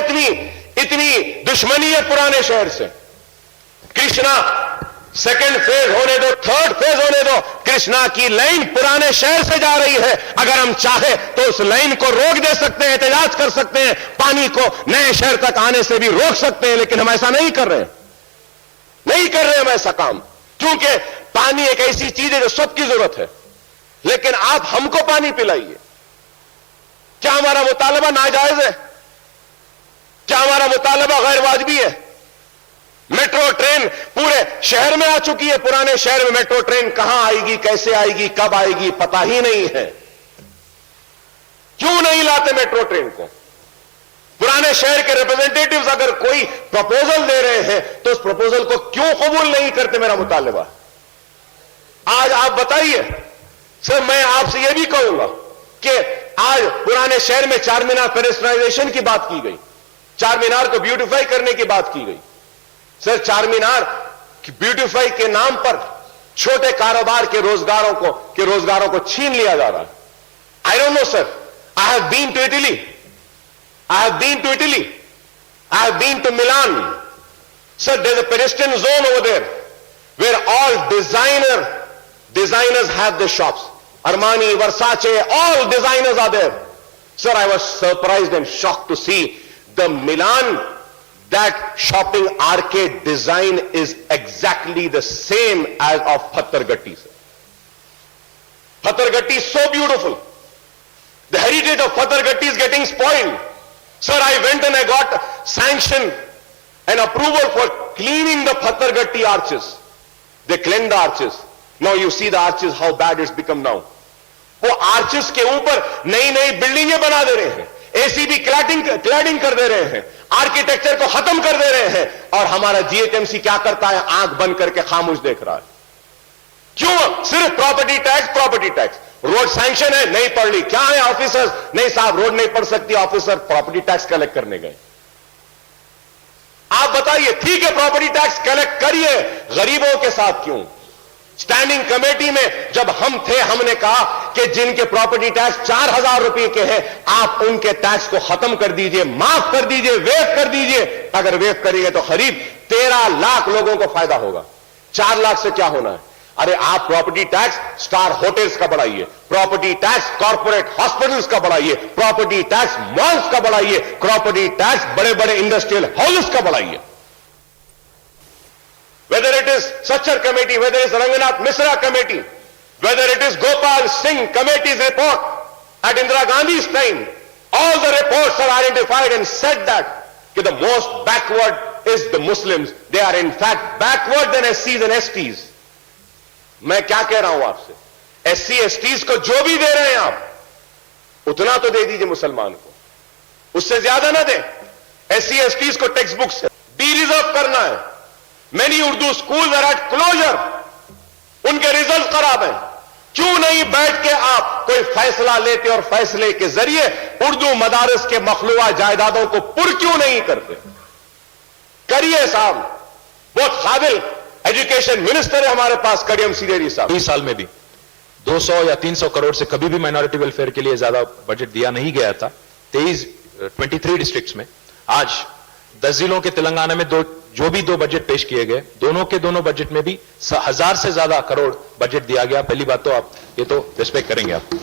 इतनी दुश्मनी है पुराने शहर से? कृष्णा सेकंड फेज होने दो, थर्ड फेज होने दो, कृष्णा की लाइन पुराने शहर से जा रही है। अगर हम चाहे तो उस लाइन को रोक दे सकते हैं, एहतजाज कर सकते हैं, पानी को नए शहर तक आने से भी रोक सकते हैं, लेकिन हम ऐसा नहीं कर रहे हम ऐसा काम, क्योंकि पानी एक ऐसी चीज है जो सबकी जरूरत है। लेकिन आप हमको पानी पिलाइए। क्या हमारा मुतालबा नाजायज है? क्या हमारा मुतालबा गैर वाजिबी है? मेट्रो ट्रेन पूरे शहर में आ चुकी है। पुराने शहर में मेट्रो ट्रेन कहां आएगी, कैसे आएगी, कब आएगी, पता ही नहीं है। क्यों नहीं लाते मेट्रो ट्रेन को? पुराने शहर के रिप्रेजेंटेटिव्स अगर कोई प्रपोजल दे रहे हैं तो उस प्रपोजल को क्यों कबूल नहीं करते? मेरा मुतालबा आज आप बताइए। सर, मैं आपसे यह भी कहूंगा कि आज पुराने शहर में चार मीनार पेडेस्ट्रियलाइजेशन की बात की गई, चार मीनार को ब्यूटिफाई करने की बात की गई। सर, चार मीनार ब्यूटिफाई के नाम पर छोटे कारोबार के रोजगारों को छीन लिया जा रहा है। I don't know sir, I have been to Italy, I have been to Milan. Sir, there's a pedestrian zone over there where all designers have their shops. Armani, Versace, all designers are there. Sir, I was surprised and shocked to see the Milan, that shopping arcade design is exactly the same as of Pathargatti. Pathargatti is so beautiful. The heritage of Pathargatti is getting spoiled. Sir, I went and I got sanction and approval for cleaning the Pathargatti arches. They cleaned the arches. Now you see the arches, how bad it's become now. वो arches के ऊपर नई नई बिल्डिंगें बना दे रहे हैं, ACB cladding कर दे रहे हैं, आर्किटेक्चर को खत्म कर दे रहे हैं, और हमारा जीएचएमसी क्या करता है? आंख बंद करके खामोश देख रहा है। क्यों? सिर्फ प्रॉपर्टी टैक्स। रोड सैंक्शन है, नहीं पढ़ ली। क्या है ऑफिसर्स? नहीं साहब, रोड नहीं पढ़ सकती, ऑफिसर प्रॉपर्टी टैक्स कलेक्ट करने गए। आप बताइए, ठीक है प्रॉपर्टी टैक्स कलेक्ट करिए, गरीबों के साथ क्यों? स्टैंडिंग कमेटी में जब हम थे, हमने कहा कि जिनके प्रॉपर्टी टैक्स 4,000 रुपए के हैं, आप उनके टैक्स को खत्म कर दीजिए, माफ कर दीजिए, वेव कर दीजिए। अगर वेव करेंगे तो करीब 13 लाख लोगों को फायदा होगा। 4 लाख से क्या होना है? अरे आप प्रॉपर्टी टैक्स स्टार होटल्स का बढ़ाइए, प्रॉपर्टी टैक्स कॉर्पोरेट हॉस्पिटल्स का बढ़ाइए, प्रॉपर्टी टैक्स मॉल्स का बढ़ाइए, प्रॉपर्टी टैक्स बड़े बड़े इंडस्ट्रियल हाउसेस का बढ़ाइए। Whether it is Sachar committee, whether it is Ranganath Misra committee, whether it is Gopal Singh committee's report at Indira Gandhi's time, all the reports are identified and said that the most backward is the Muslims. They are in fact backward than SCs and STs. मैं क्या कह रहा हूं आपसे? SC STs को जो भी दे रहे हैं आप, उतना तो दे दीजिए मुसलमान को, उससे ज्यादा ना दें। SC STs को टेक्स्ट बुक से डी रिजर्व करना है। Many Urdu schools are at closure. उनके रिजल्ट खराब हैं। क्यों नहीं बैठ के आप कोई फैसला लेते और फैसले के जरिए उर्दू मदारस के मखलूआ जायदादों को पुर क्यों नहीं करते? करिए साहब, बहुत काबिल एजुकेशन मिनिस्टर है हमारे पास, करीम सीडेरी साहब। 20 साल में भी 200 या 300 करोड़ से कभी भी माइनॉरिटी वेलफेयर के लिए ज्यादा बजट दिया नहीं गया था। 23 डिस्ट्रिक्ट्स में आज 10 जिलों के तेलंगाना में जो भी 2 बजट पेश किए गए, दोनों के दोनों बजट में भी 1000 से ज्यादा करोड़ बजट दिया गया। पहली बात तो आप ये तो रिस्पेक्ट करेंगे आप।